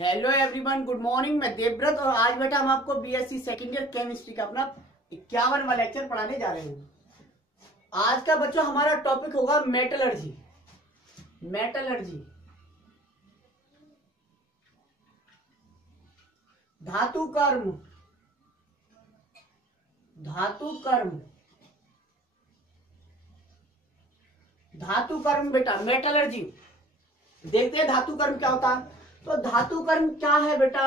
Hello everyone, good morning. मैं देवव्रत और आज बेटा हम आपको बीएससी सेकेंड ईयर केमिस्ट्री का अपना 51वां लेक्चर पढ़ाने जा रहे हैं। आज का बच्चों हमारा टॉपिक होगा मेटलर्जी। मेटलर्जी धातु कर्म। धातु कर्म धातु कर्म बेटा मेटलर्जी। देखते हैं धातु कर्म क्या होता है। तो धातु कर्म क्या है बेटा?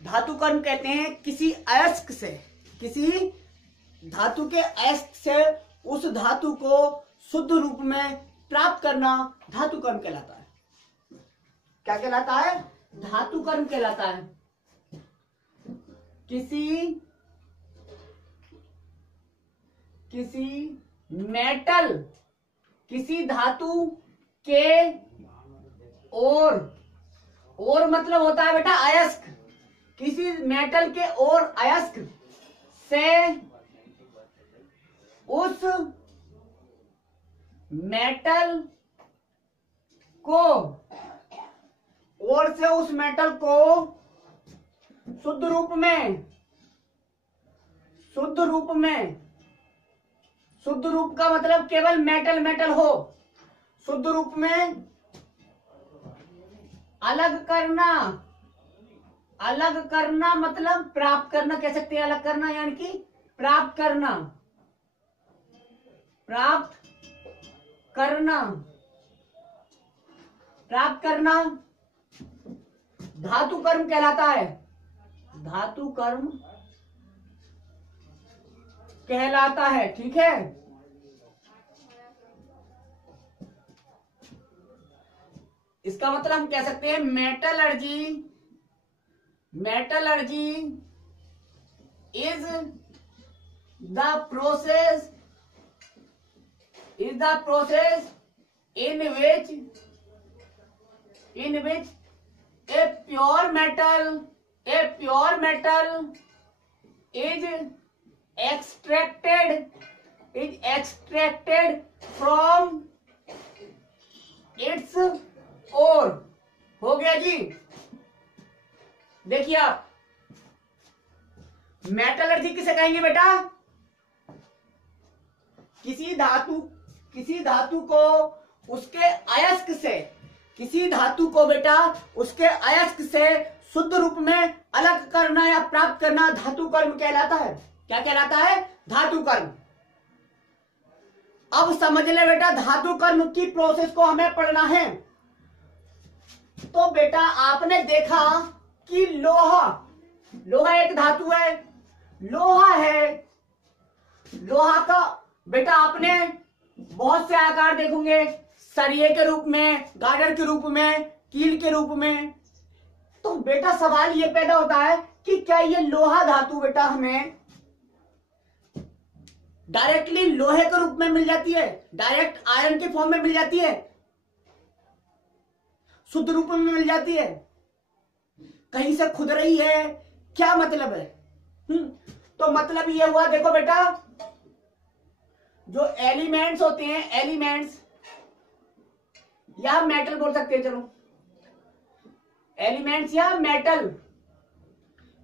धातु कर्म कहते हैं किसी अयस्क से, किसी धातु के अयस्क से उस धातु को शुद्ध रूप में प्राप्त करना धातु कर्म कहलाता है। क्या कहलाता है? धातु कर्म कहलाता है। किसी मेटल, किसी धातु के और मतलब होता है बेटा अयस्क। किसी मेटल के और अयस्क से उस मेटल को शुद्ध रूप का मतलब केवल मेटल हो। शुद्ध रूप में अलग करना मतलब प्राप्त करना कह सकते हैं। अलग करना यानी कि प्राप्त करना धातु कर्म कहलाता है। धातु कर्म कहलाता है। ठीक है। इसका मतलब हम कह सकते हैं metallurgy is the process in which a pure metal is extracted from its ore। हो गया जी। देखिए आप मेटलर्जी किसे कहेंगे बेटा? किसी धातु को उसके अयस्क से, किसी धातु को बेटा उसके अयस्क से शुद्ध रूप में अलग करना या प्राप्त करना धातु कर्म कहलाता है। क्या कहलाता है? धातु कर्म। अब समझ ले बेटा, धातु कर्म की प्रोसेस को हमें पढ़ना है। तो बेटा आपने देखा कि लोहा एक धातु है। लोहा का बेटा आपने बहुत से आकार देखोगे, सरिये के रूप में, गार्डर के रूप में, कील के रूप में। तो बेटा सवाल ये पैदा होता है कि क्या ये लोहा धातु बेटा हमें डायरेक्टली लोहे के रूप में मिल जाती है, डायरेक्ट आयरन के फॉर्म में मिल जाती है, शुद्ध रूप में मिल जाती है, कहीं से खुद रही है? क्या मतलब है? तो मतलब ये हुआ, देखो बेटा जो एलिमेंट्स होते हैं, एलिमेंट्स या मेटल बोल सकते हैं, चलो एलिमेंट्स या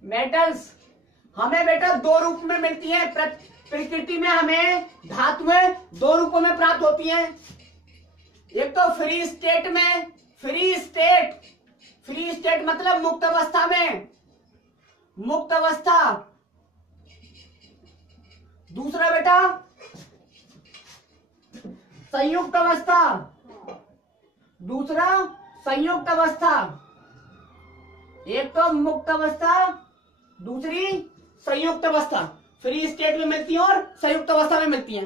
मेटल्स हमें बेटा दो रूप में मिलती हैं। प्रकृति में हमें धातुएं दो रूपों में प्राप्त होती हैं। एक तो फ्री स्टेट मतलब मुक्त अवस्था में, मुक्त अवस्था। दूसरा बेटा संयुक्त अवस्था। एक तो मुक्त अवस्था, दूसरी संयुक्त अवस्था। फ्री स्टेट में मिलती है और संयुक्त अवस्था में मिलती हैं।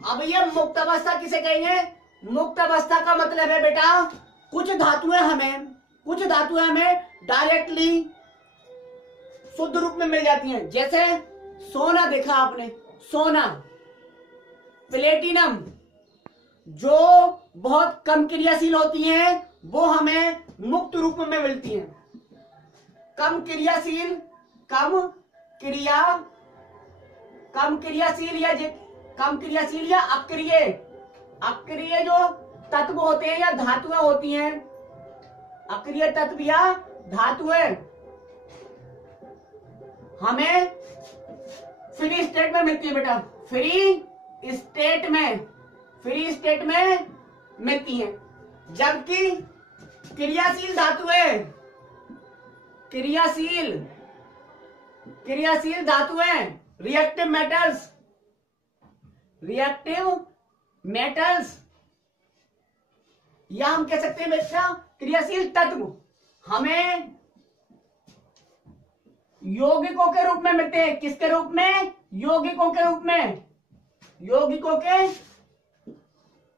अब ये मुक्त अवस्था किसे कहेंगे? मुक्त अवस्था का मतलब है बेटा कुछ धातुएं हमें डायरेक्टली शुद्ध रूप में मिल जाती हैं। जैसे सोना देखा आपने, सोना, प्लेटिनम जो बहुत कम क्रियाशील होती हैं वो हमें मुक्त रूप में मिलती हैं। कम क्रियाशील या अक्रिय जो तत्व होते हैं या धातुएं होती हैं, अक्रिय तत्व या धातुएं हमें फ्री स्टेट में मिलती है बेटा, फ्री स्टेट में मिलती हैं। जबकि क्रियाशील धातुएं, क्रियाशील धातुएं, रिएक्टिव मेटल्स या हम कह सकते हैं बेटा क्रियाशील तत्व हमें यौगिकों के रूप में मिलते हैं। किसके रूप में? यौगिकों के रूप में, यौगिकों के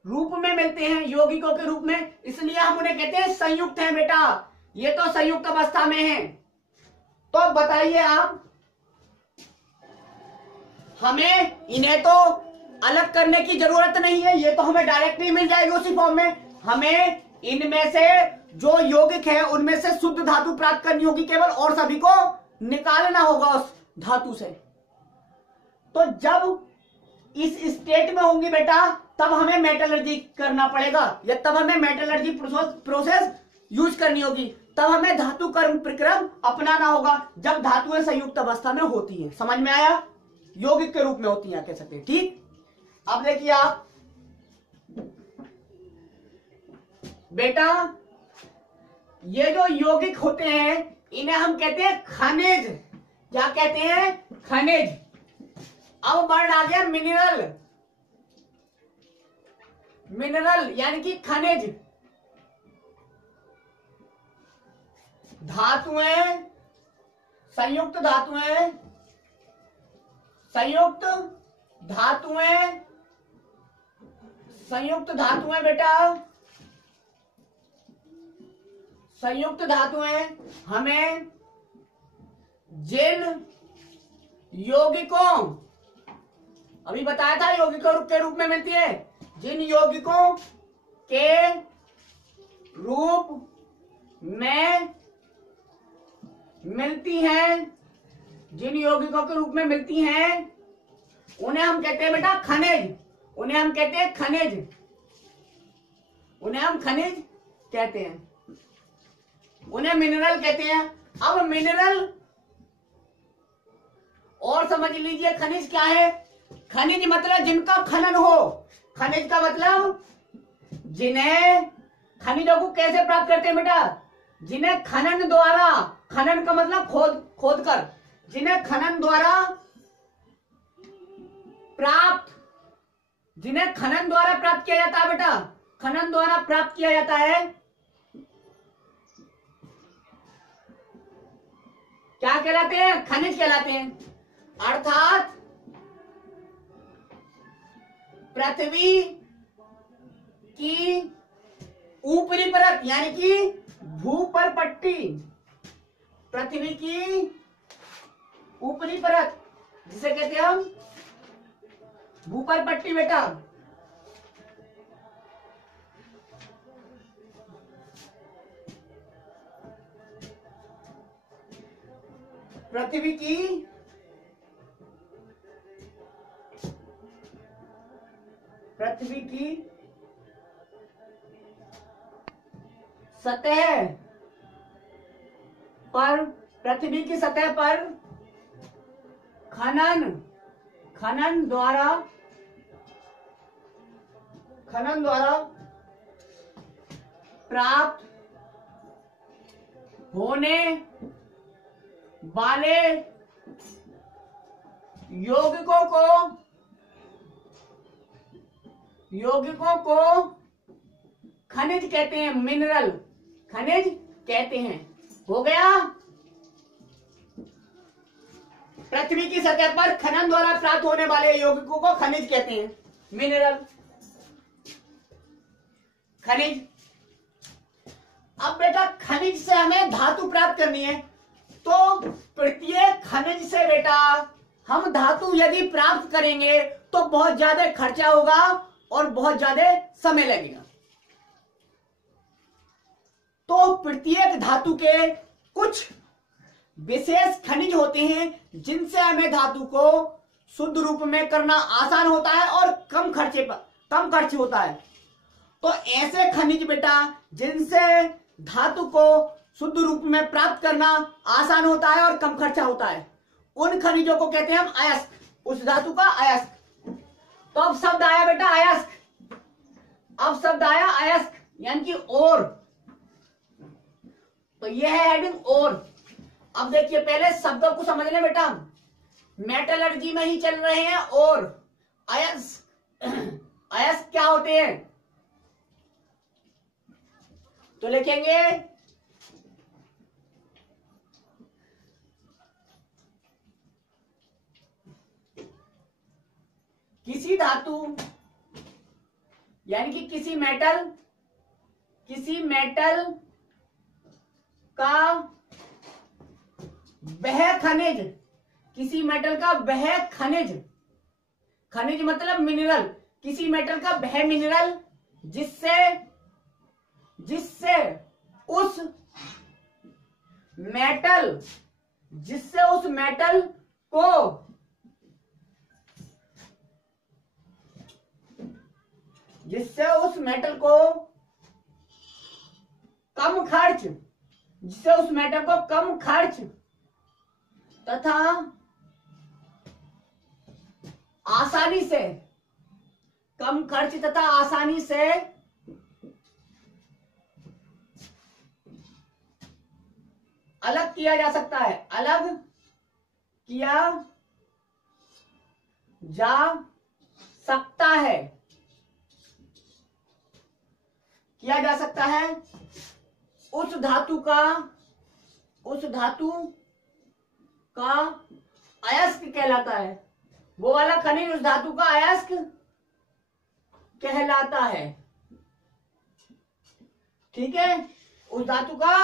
रूप में मिलते हैं, यौगिकों के रूप में। इसलिए हम उन्हें कहते हैं संयुक्त हैं बेटा, ये तो संयुक्त अवस्था में है। तो बताइए आप, हमें इन्हें तो अलग करने की जरूरत नहीं है, ये तो हमें डायरेक्टली मिल जाएगी उसी फॉर्म में। हमें इनमें से जो यौगिक है उनमें से शुद्ध धातु प्राप्त करनी होगी केवल, और सभी को निकालना होगा उस धातु से। तो जब इस स्टेट में होंगी बेटा तब हमें मेटलर्जी करना पड़ेगा, या तब हमें मेटलर्जी प्रोसेस यूज करनी होगी, तब हमें धातु कर्म प्रक्रम अपनाना होगा जब धातुएं संयुक्त अवस्था में होती हैं। समझ में आया? यौगिक के रूप में होती हैं कह सकते हैं। ठीक, अब देखिए आप बेटा, ये जो यौगिक होते हैं इन्हें हम कहते हैं खनिज। क्या कहते हैं? खनिज। अब वर्ड आ गया मिनरल यानी कि खनिज। धातुएं, संयुक्त धातुएं बेटा, संयुक्त धातुएं हमें जिन यौगिकों, अभी बताया था यौगिकों के रूप में मिलती है, जिन यौगिकों के रूप में मिलती हैं, जिन यौगिकों के रूप में मिलती हैं उन्हें हम कहते हैं बेटा खनिज, उन्हें हम कहते हैं खनिज, उन्हें हम खनिज कहते हैं, उन्हें मिनरल कहते हैं। अब मिनरल और समझ लीजिए खनिज क्या है। खनिज मतलब जिनका खनन हो, खनिज का मतलब जिन्हें, खनिजों को कैसे प्राप्त करते हैं बेटा? जिन्हें खनन द्वारा, खनन का मतलब खोद कर, जिन्हें खनन द्वारा प्राप्त, जिन्हें खनन द्वारा प्राप्त किया जाता है बेटा, खनन द्वारा प्राप्त किया जाता है, क्या कहलाते हैं? खनिज कहलाते हैं। अर्थात पृथ्वी की ऊपरी परत यानी कि भूपर पट्टी, पृथ्वी की ऊपरी परत जिसे कहते हैं हम भूपर पट्टी बेटा, पृथ्वी की सतह पर, पृथ्वी की सतह पर खनन द्वारा प्राप्त होने वाले यौगिकों को खनिज कहते हैं, मिनरल खनिज कहते हैं। हो गया? पृथ्वी की सतह पर खनन द्वारा प्राप्त होने वाले यौगिकों को खनिज कहते हैं, मिनरल, खनिज। अब बेटा खनिज से हमें धातु प्राप्त करनी है, तो प्रत्येक खनिज से बेटा हम धातु यदि प्राप्त करेंगे तो बहुत ज्यादा खर्चा होगा और बहुत ज्यादा समय लगेगा। तो प्रत्येक धातु के कुछ विशेष खनिज होते हैं जिनसे हमें धातु को शुद्ध रूप में करना आसान होता है और कम खर्च होता है। तो ऐसे खनिज बेटा जिनसे धातु को शुद्ध रूप में प्राप्त करना आसान होता है और कम खर्चा होता है, उन खनिजों को कहते हैं हम अयस्क, उस धातु का अयस्क। तो अब शब्द आया बेटा अयस्क, अब शब्द आया अयस्क यानी कि और, तो यह है हेडिंग और। अब देखिए पहले शब्दों को समझ लें बेटा, मेटलर्जी में ही चल रहे हैं और अयस्क, अयस्क क्या होते हैं तो लिखेंगे किसी धातु यानी कि किसी मेटल का वह खनिज, किसी मेटल का वह खनिज, खनिज मतलब मिनरल, किसी मेटल का वह मिनरल जिससे उस मेटल को कम खर्च तथा आसानी से अलग किया जा सकता है, उस धातु का अयस्क कहलाता है। वो वाला खनिज उस धातु का अयस्क कहलाता है, ठीक है, उस धातु का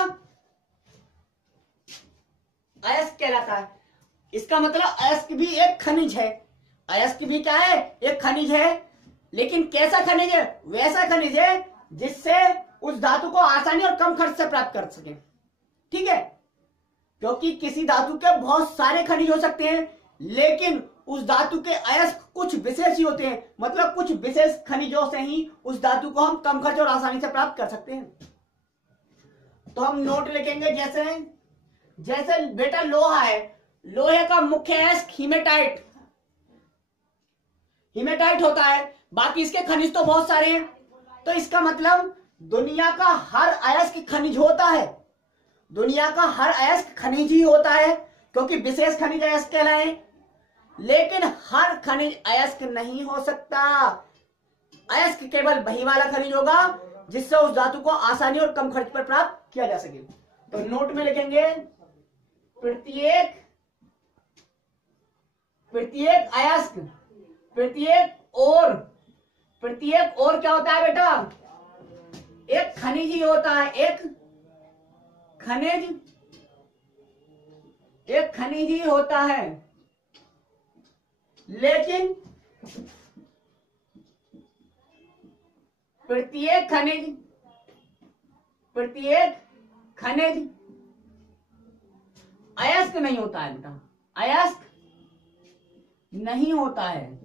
अयस्क कहलाता है। इसका मतलब अयस्क भी एक खनिज है, अयस्क भी क्या है, एक खनिज है, लेकिन कैसा खनिज है, वैसा खनिज है जिससे उस धातु को आसानी और कम खर्च से प्राप्त कर सके, ठीक है। क्योंकि किसी धातु के बहुत सारे खनिज हो सकते हैं, लेकिन उस धातु के अयस्क कुछ विशेष ही होते हैं, मतलब कुछ विशेष खनिजों से ही उस धातु को हम कम खर्च और आसानी से प्राप्त कर सकते हैं। तो हम नोट लिखेंगे, जैसे बेटा लोहा है, लोहे का मुख्य अयस्क हीमेटाइट होता है, बाकी इसके खनिज तो बहुत सारे हैं। तो इसका मतलब दुनिया का हर अयस्क खनिज होता है, दुनिया का हर अयस्क खनिज ही होता है, क्योंकि विशेष खनिज अयस्क कहलाए, लेकिन हर खनिज अयस्क नहीं हो सकता। अयस्क केवल वही वाला खनिज होगा जिससे उस धातु को आसानी और कम खर्च पर प्राप्त किया जा सके। तो नोट में लिखेंगे प्रत्येक अयस्क, प्रत्येक और क्या होता है बेटा, एक खनिज ही होता है, एक खनिज ही होता है, लेकिन प्रत्येक खनिज अयस्क नहीं होता है बेटा, अयस्क नहीं होता है,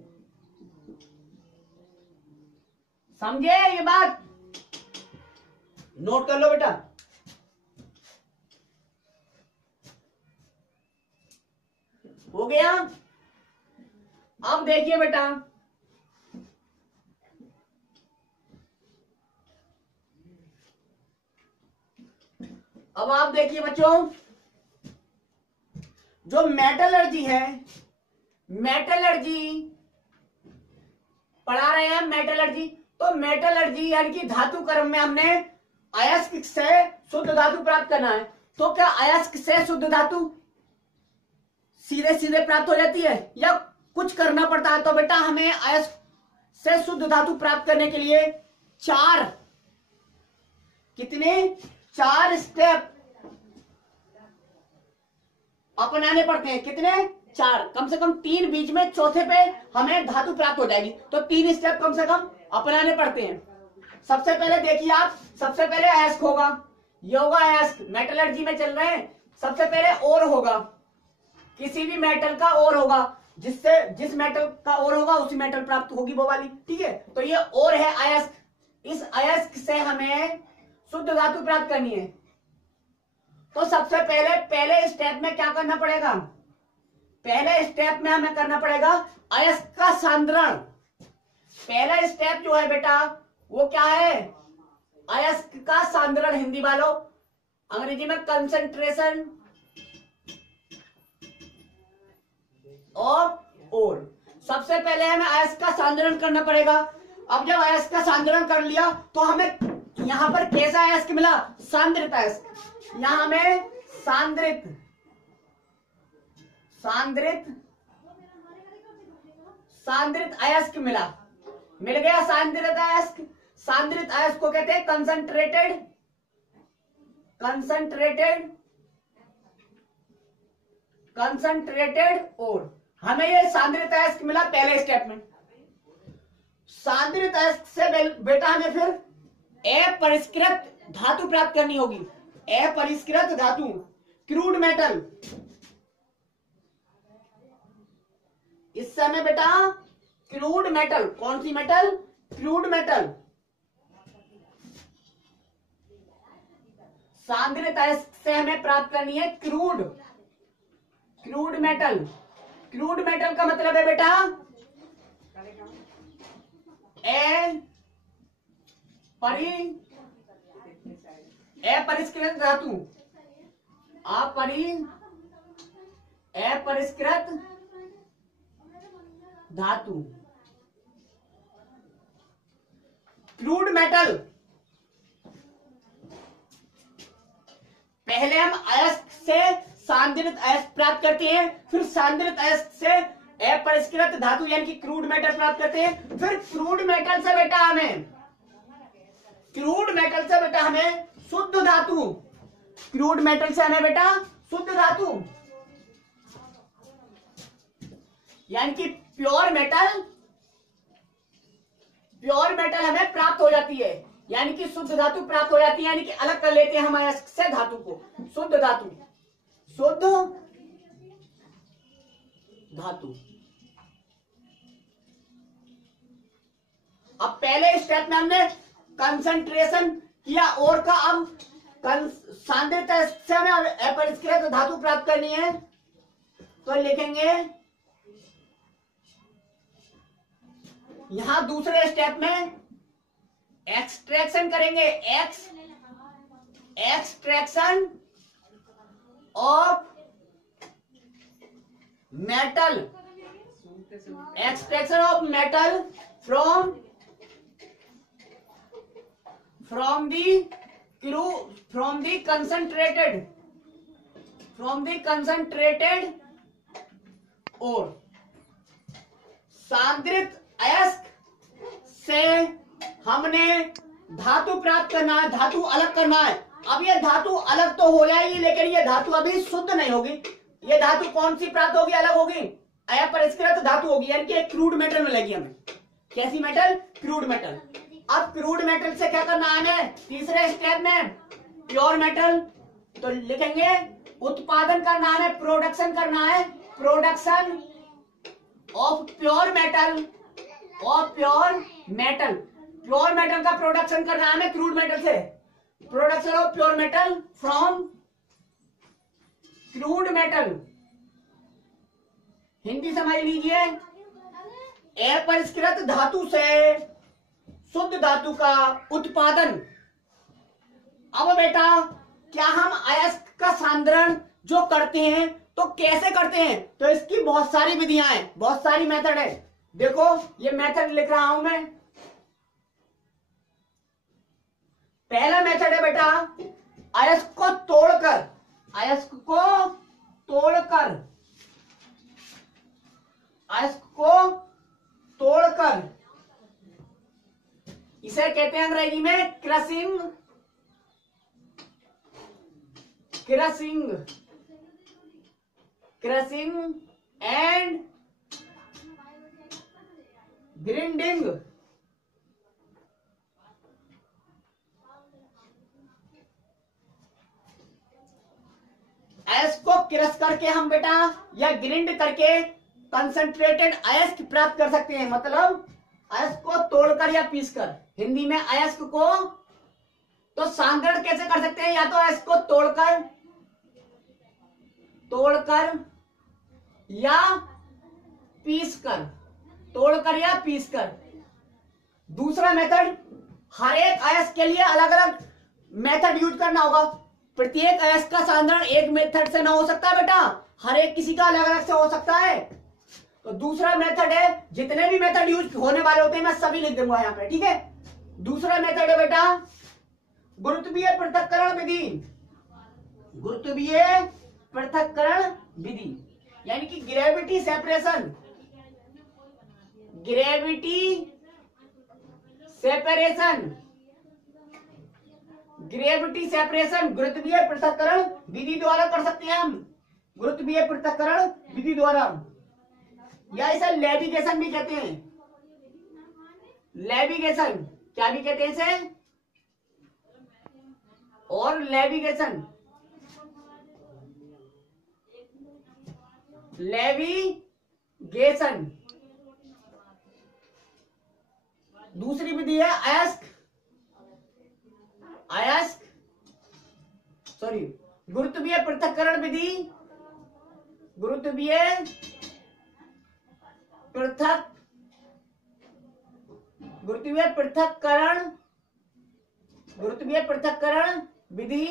समझे ये बात, नोट कर लो बेटा। हो गया। अब देखिए बेटा, अब आप देखिए बच्चों, जो मेटलर्जी है, मेटलर्जी पढ़ा रहे हैं मेटलर्जी, तो मेटलर्जी यानी कि धातु कर्म में हमने अयस्क से शुद्ध धातु प्राप्त करना है। तो क्या अयस्क से शुद्ध धातु सीधे प्राप्त हो जाती है या कुछ करना पड़ता है? तो बेटा हमें अयस्क से शुद्ध धातु प्राप्त करने के लिए चार स्टेप अपनाने पड़ते हैं। कितने? 4, कम से कम 3, बीच में चौथे पे हमें धातु प्राप्त हो जाएगी। तो 3 स्टेप कम से कम अपनाने पड़ते हैं। सबसे पहले देखिए आप, सबसे पहले अयस्क होगा, ये होगा अयस्क, मेटलर्जी में चल रहे हैं। सबसे पहले ओर होगा, किसी भी मेटल का ओर होगा, जिस मेटल का ओर होगा उसी मेटल प्राप्त होगी वो वाली, ठीक है। तो ये ओर है अयस्क, इस अयस्क से हमें शुद्ध धातु प्राप्त करनी है, तो सबसे पहले स्टेप में क्या करना पड़ेगा? पहले स्टेप में हमें करना पड़ेगा अयस्क का सांद्रण। पहला स्टेप जो है बेटा वो क्या है? अयस्क का सांद्रण, हिंदी वालों अंग्रेजी में कंसंट्रेशन ऑफ ओर। सबसे पहले हमें अयस्क का सांद्रण करना पड़ेगा। अब जब अयस्क का सांद्रण कर लिया तो हमें यहां पर कैसा अयस्क मिला? सांद्रित अयस्क। यहां हमें सांद्रित अयस्क मिल गया। सांद्रित अयस्क को कहते हैं कंसंट्रेटेड ओर। हमें ये सांद्रित अयस्क मिला पहले स्टेप में। सांद्रित अयस्क से बेटा हमें फिर अपरिष्कृत धातु प्राप्त करनी होगी। अपरिष्कृत धातु, क्रूड मेटल। इस समय बेटा क्रूड मेटल, कौन सी मेटल? Crude metal. सांद्रित अयस्क से हमें प्राप्त करनी है क्रूड मेटल। क्रूड मेटल का मतलब है बेटा अपरिष्कृत धातु, अपरिष्कृत धातु। क्रूड मेटल पहले हम अयस्क से सांद्रित अयस्क प्राप्त करते हैं, फिर सांद्रित अयस्क से अपरिष्कृत धातु यानी कि क्रूड मेटल प्राप्त करते हैं। फिर क्रूड मेटल से बेटा हमें शुद्ध धातु, क्रूड मेटल से हमें बेटा शुद्ध धातु यानी कि प्योर मेटल हमें प्राप्त हो जाती है, यानी कि शुद्ध धातु प्राप्त हो जाती है। यानी कि अलग कर लेते हैं हम अयस्क से धातु को, शुद्ध धातु। अब पहले स्टेप में हमने कंसंट्रेशन किया और का, अब सांद्रित अयस्क से हमें अपरिष्कृत धातु प्राप्त करनी है, तो लिखेंगे यहां दूसरे स्टेप में एक्सट्रैक्शन करेंगे। Extraction of metal, extraction of metal from the concentrated और सांद्रित अयस्क से हमने धातु प्राप्त करना है, धातु अलग करना है। अब ये धातु अलग तो हो जाएगी, लेकिन ये धातु अभी शुद्ध नहीं होगी। ये धातु कौन सी प्राप्त होगी? अलग होगी, अपरिष्कृत धातु होगी, यानी कि क्रूड मेटल मिलेगी हमें। कैसी मेटल? Crude metal. अब क्रूड मेटल से क्या करना है हमें? तीसरे स्टेप में प्योर मेटल, तो लिखेंगे उत्पादन करना है, प्रोडक्शन करना है, production of pure metal, pure metal का प्रोडक्शन करना है हमें क्रूड मेटल से। Production of pure metal from crude metal. Hindi समझ लीजिए, अपरिष्कृत धातु से शुद्ध धातु का उत्पादन। अब बेटा क्या हम अयस्क का सांद्रण जो करते हैं तो कैसे करते हैं? तो इसकी बहुत सारी विधियां हैं, बहुत सारी मेथड है। देखो ये मेथड लिख रहा हूं मैं। पहला मेथड है बेटा अयस्क को तोड़कर इसे कहते हैं अंग्रेजी में क्रशिंग एंड ग्राइंडिंग। अयस्क को क्रश करके हम बेटा या ग्राइंड करके कंसंट्रेटेड अयस्क प्राप्त कर सकते हैं। मतलब अयस्क को तोड़कर या पीसकर हिंदी में अयस्क को, तो सांद्रण कैसे कर सकते हैं? या तो अयस्क को तोड़कर या पीसकर, तोड़कर या पीसकर। दूसरा मेथड, हर एक अयस्क के लिए अलग अलग मेथड यूज करना होगा। प्रत्येक अयस्क का सांद्रण एक मेथड से ना हो सकता बेटा, हर एक किसी का अलग अलग से हो सकता है। तो दूसरा मेथड है, जितने भी मेथड यूज होने वाले होते हैं मैं सभी लिख दूंगा यहाँ पे, ठीक है। दूसरा मेथड है बेटा गुरुत्वीय पृथक्करण विधि। गुरुत्वीय पृथक्करण विधि यानी कि gravity separation, gravity separation, gravity separation गुरुत्वीय पृथक्करण विधि द्वारा कर सकते हैं हम, गुरुत्वीय पृथक्करण विधि द्वारा, या इसे लेविगेशन भी कहते हैं। लेविगेशन क्या भी कहते हैं इसे? और लेविगेशन, लेविगेशन। दूसरी विधि है अयस्क सॉरी गुरुत्वीय पृथक्करण विधि, गुरुत्वीय पृथक्करण विधि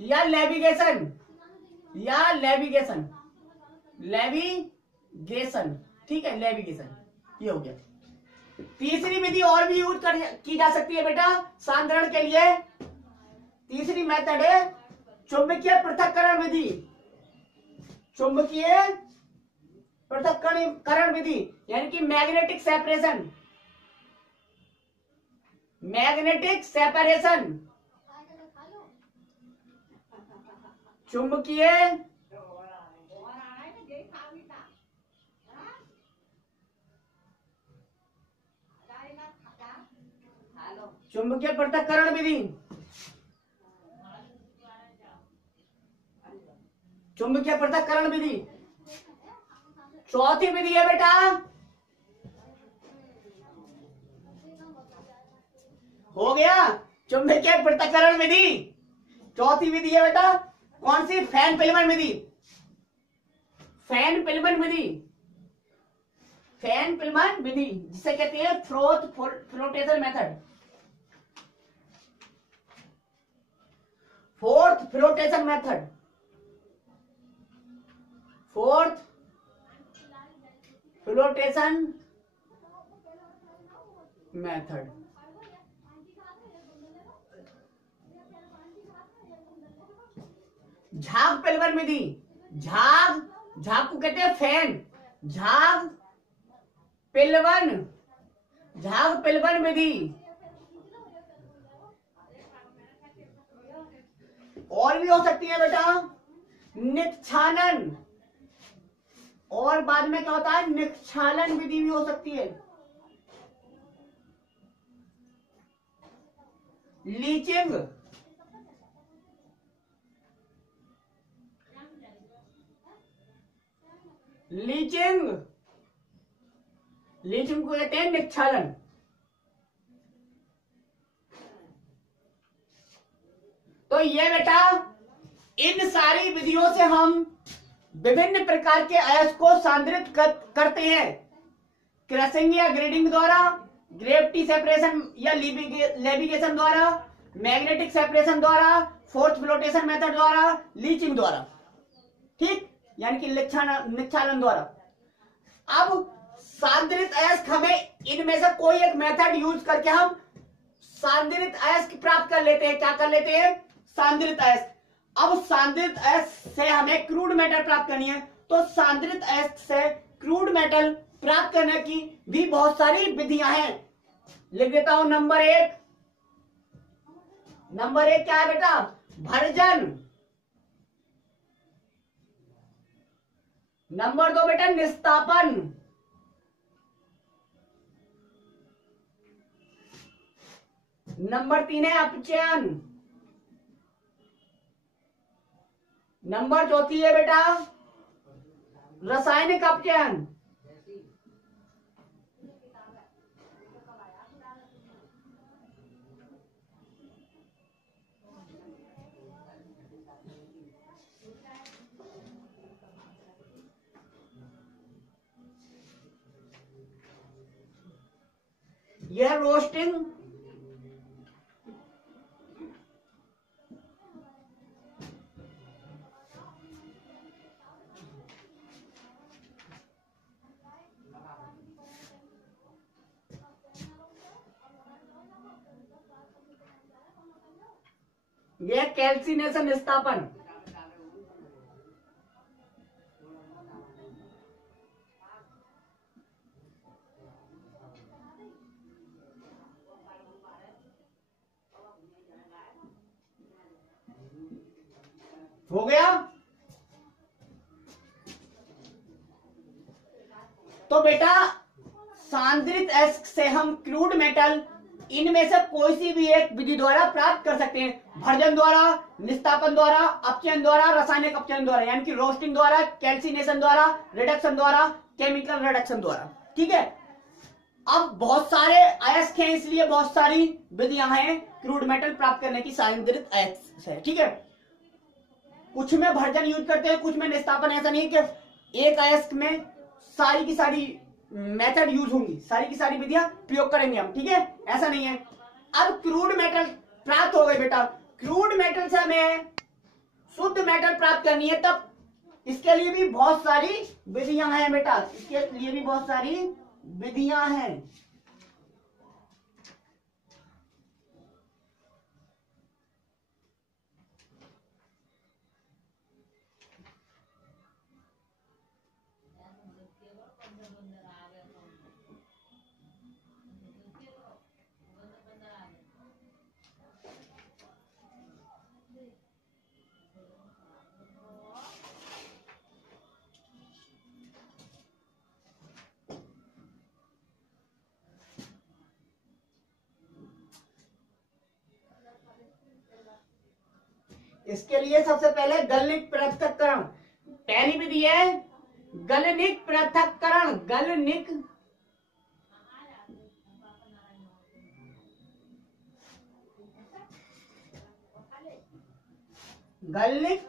या लेविगेशन, लेविगेशन, ठीक है, लेविगेशन ये हो गया। तीसरी विधि और भी यूज की जा सकती है बेटा सांद्रण के लिए। तीसरी मेथड है चुंबकीय पृथक्करण विधि, चुंबकीय पृथक्करण विधि यानी कि मैग्नेटिक सेपरेशन, मैग्नेटिक सेपरेशन, चुंबकीय चुंबकीय पृथक्करण विधि, चुंबकीय पृथक्करण विधि। चौथी विधि है बेटा, हो गया चुंबकीय पृथक्करण विधि। चौथी विधि है बेटा कौन सी? फैन पिलमन विधि, फैन पिलमन विधि, फैन पिलमन विधि जिसे कहते हैं flotation method, fourth flotation method, fourth flotation method. झाग पिलमन विधि, झाग को कहते हैं फैन, झाग पिलमन विधि। और भी हो सकती है बेटा निक्षालन, और बाद में क्या होता है निक्षालन विधि भी हो सकती है, लीचिंग, लीचिंग को कहते हैं निक्षालन। तो ये बेटा इन सारी विधियों से हम विभिन्न प्रकार के अयस्क को सांद्रित करते हैं, क्रशिंग या ग्रेडिंग द्वारा, ग्रेविटी सेपरेशन या लेविगेशन द्वारा, मैग्नेटिक सेपरेशन द्वारा, फोर्थ फ्लोटेशन मेथड द्वारा, लीचिंग द्वारा, ठीक, यानी कि निक्षालन द्वारा। अब सांद्रित अयस्क हमें इनमें से कोई एक मेथड यूज करके हम सांद्रित अयस्क प्राप्त कर लेते हैं। क्या कर लेते हैं? सांद्रित अयस्क। अब सांद्रित अयस्क से हमें क्रूड मेटल प्राप्त करनी है, तो सांद्रित अयस्क से क्रूड मेटल प्राप्त करने की भी बहुत सारी विधियां हैं। लिख देता हूं नंबर एक क्या है बेटा? भर्जन। नंबर 2 बेटा निस्तापन। नंबर 3 है अपचयन। नंबर 4 है बेटा रासायनिक अपचयन। यह है रोस्टिंग, यह कैल्सिनेशन निस्तापन, हो गया। तो बेटा सांद्रित अयस्क से हम क्रूड मेटल इनमें से कोई सी भी एक विधि द्वारा प्राप्त कर सकते हैं, भर्जन द्वारा, निस्तापन द्वारा, अपचयन द्वारा, रासायनिक अपचयन द्वारा, यानी कि रोस्टिंग द्वारा, कैल्सिनेशन द्वारा, रिडक्शन द्वारा, केमिकल रिडक्शन द्वारा। ठीक है, अब बहुत सारे अयस्क हैं इसलिए बहुत सारी विधियां हैं क्रूड मेटल प्राप्त करने की सांद्रित अयस्क से। ठीक है, कुछ में भर्जन यूज करते हैं, कुछ में निस्तापन। ऐसा नहीं कि एक अयस्क में सारी की सारी मेथड यूज होंगी, सारी की सारी विधियां प्रयोग करेंगे हम। ठीक है, ऐसा नहीं है। अब क्रूड मेटल प्राप्त हो गए बेटा, क्रूड मेटल से हमें शुद्ध मेटल प्राप्त करनी है, तब इसके लिए भी बहुत सारी विधियां हैं बेटा, इसके लिए भी बहुत सारी विधियां हैं। इसके लिए सबसे पहले गलनिक पृथक्करण, पहली विधि है गलनिक पृथक्करण। गलनिक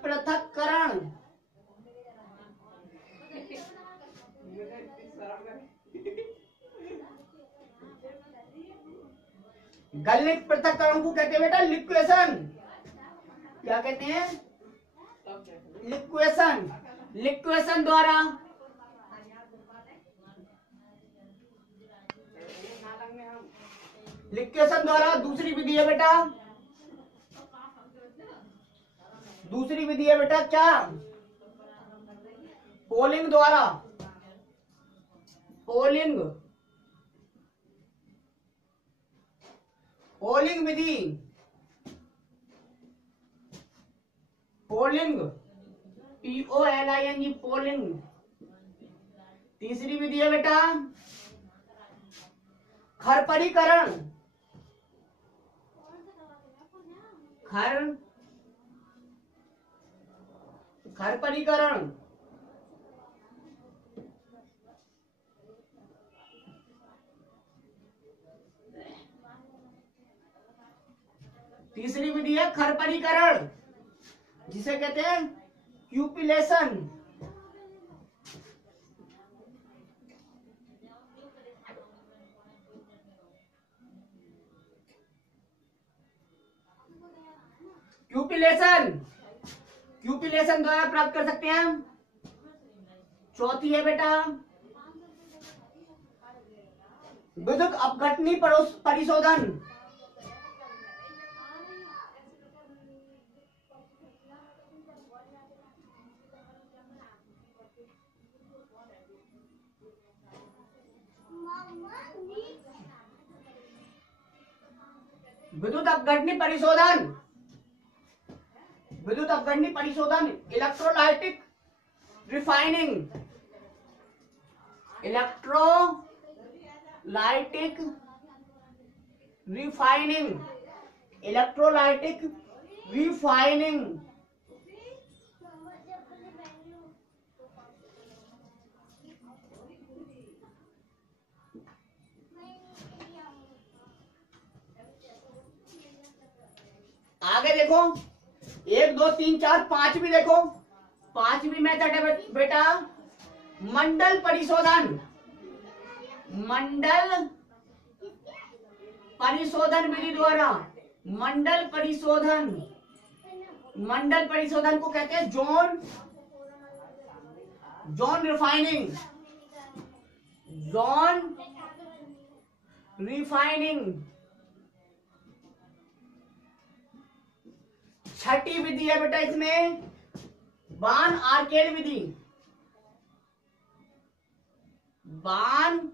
पृथक्करण, गलनिक पृथक्करण को कहते हैं बेटा लिक्वेशन। क्या कहते हैं? लिक्वेशन। लिक्वेशन द्वारा दूसरी विधि है बेटा, दूसरी विधि है बेटा क्या? पोलिंग द्वारा। पोलिंग विधि, पोलिंग, POLING, पोलिंग। तीसरी विधि है बेटा खरपरीकरण। खरपरीकरण। तीसरी विधि है खरपरीकरण, जिसे कहते हैं क्यूपिलेशन। क्यूपिलेशन द्वारा प्राप्त कर सकते हैं। चौथी है बेटा विद्युत अपघटनी परिशोधन। विद्युत अपघटनी परिशोधन, इलेक्ट्रोलाइटिक रिफाइनिंग, इलेक्ट्रोलाइटिक रिफाइनिंग। आगे देखो 1 2 3 4 5 भी देखो, 5वीं मेथड है बेटा मंडल परिशोधन। मंडल परिशोधन विधि द्वारा, मंडल परिशोधन, मंडल परिशोधन को कहते हैं जोन रिफाइनिंग, जोन रिफाइनिंग। छठी विधि है बेटा इसमें बान आर्केल विधि, बान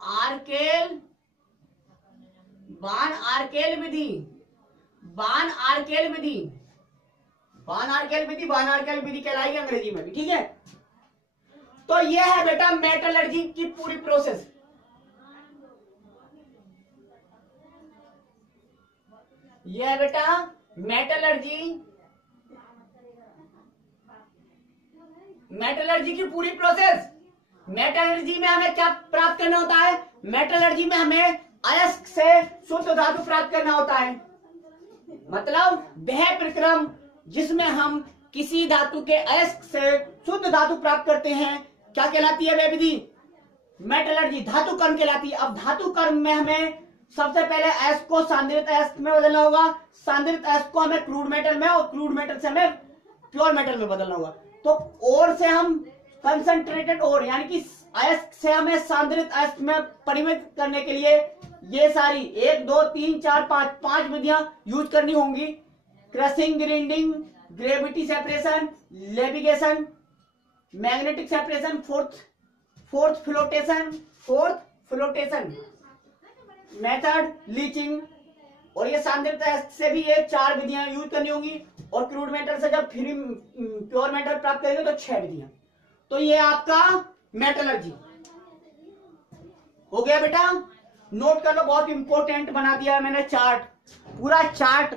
आर्केल विधि, बान आर्केल विधि, बान आर्केल विधि, बान आर्केल विधि कहलाएगी अंग्रेजी में भी, ठीक है। तो यह है बेटा मेटलर्जी की पूरी प्रोसेस। यह है बेटा मेटलर्जी की पूरी प्रोसेस। मेटलर्जी में हमें क्या प्राप्त करना होता है? मेटलर्जी में हमें अयस्क से शुद्ध धातु प्राप्त करना होता है। मतलब वह प्रक्रम जिसमें हम किसी धातु के अयस्क से शुद्ध धातु प्राप्त करते हैं क्या कहलाती है वह विधि? मेटलर्जी, धातु कर्म कहलाती है। अब धातु कर्म में हमें सबसे पहले अयस्क को सांद्रित अयस्क में बदलना होगा, सांद्रित अयस्क को हमें क्रूड मेटल में, और क्रूड मेटल से हमें प्योर मेटल में बदलना होगा। तो ओर से हम कंसंट्रेटेड ओर यानी कि अयस्क से हमें सांद्रित अयस्क में परिवर्तित करने के लिए ये सारी 1 2 3 4 5 विधियां यूज करनी होंगी। Crushing, grinding, gravity separation, levigation, magnetic separation, fourth flotation method, leaching, और ये सांद्रित अयस्क से भी ये 4 विधियां यूज करनी होंगी। और क्रूड मेटल से जब फ्री प्योर मेटल प्राप्त करेंगे तो 6 विधियां। तो ये आपका मेटलर्जी हो गया बेटा। नोट कर लो, बहुत इंपॉर्टेंट बना दिया है मैंने चार्ट, पूरा चार्ट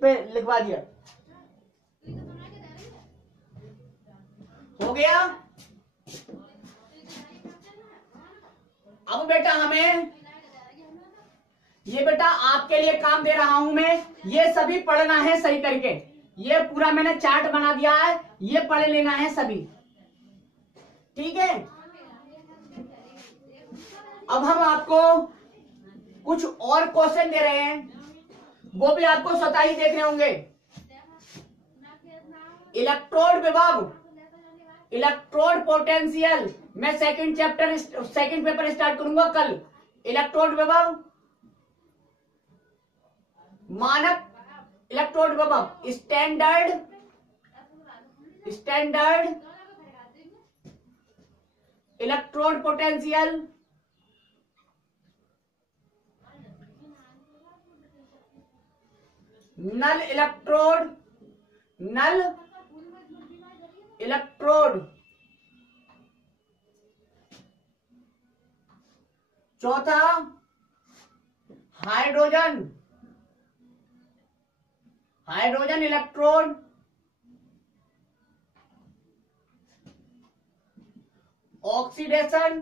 पे लिखवा दिया। हो गया। अब बेटा हमें ये बेटा आपके लिए काम दे रहा हूं मैं, ये सभी पढ़ना है सही करके। ये पूरा मैंने चार्ट बना दिया है, ये पढ़ लेना है सभी, ठीक है। अब हम आपको कुछ और क्वेश्चन दे रहे हैं, वो भी आपको स्वतः ही देखने होंगे। इलेक्ट्रोड विभव, इलेक्ट्रोड पोटेंशियल, मैं सेकंड पेपर स्टार्ट करूंगा कल। इलेक्ट्रोड विभव, मानक इलेक्ट्रोड विभव, स्टैंडर्ड इलेक्ट्रोड पोटेंशियल, नल इलेक्ट्रोड, चौथा हाइड्रोजन इलेक्ट्रोड, ऑक्सीडेशन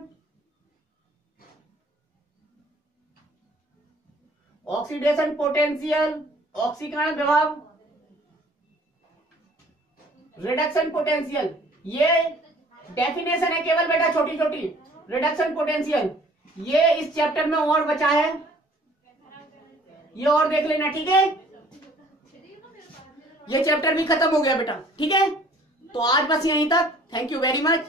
पोटेंशियल, ऑक्सीकरण विभव, रिडक्शन पोटेंशियल। ये डेफिनेशन है केवल बेटा छोटी छोटी। रिडक्शन पोटेंशियल ये इस चैप्टर में और बचा है, ये और देख लेना, ठीक है। ये चैप्टर भी खत्म हो गया बेटा, ठीक है। तो आज बस यहीं तक। Thank you very much.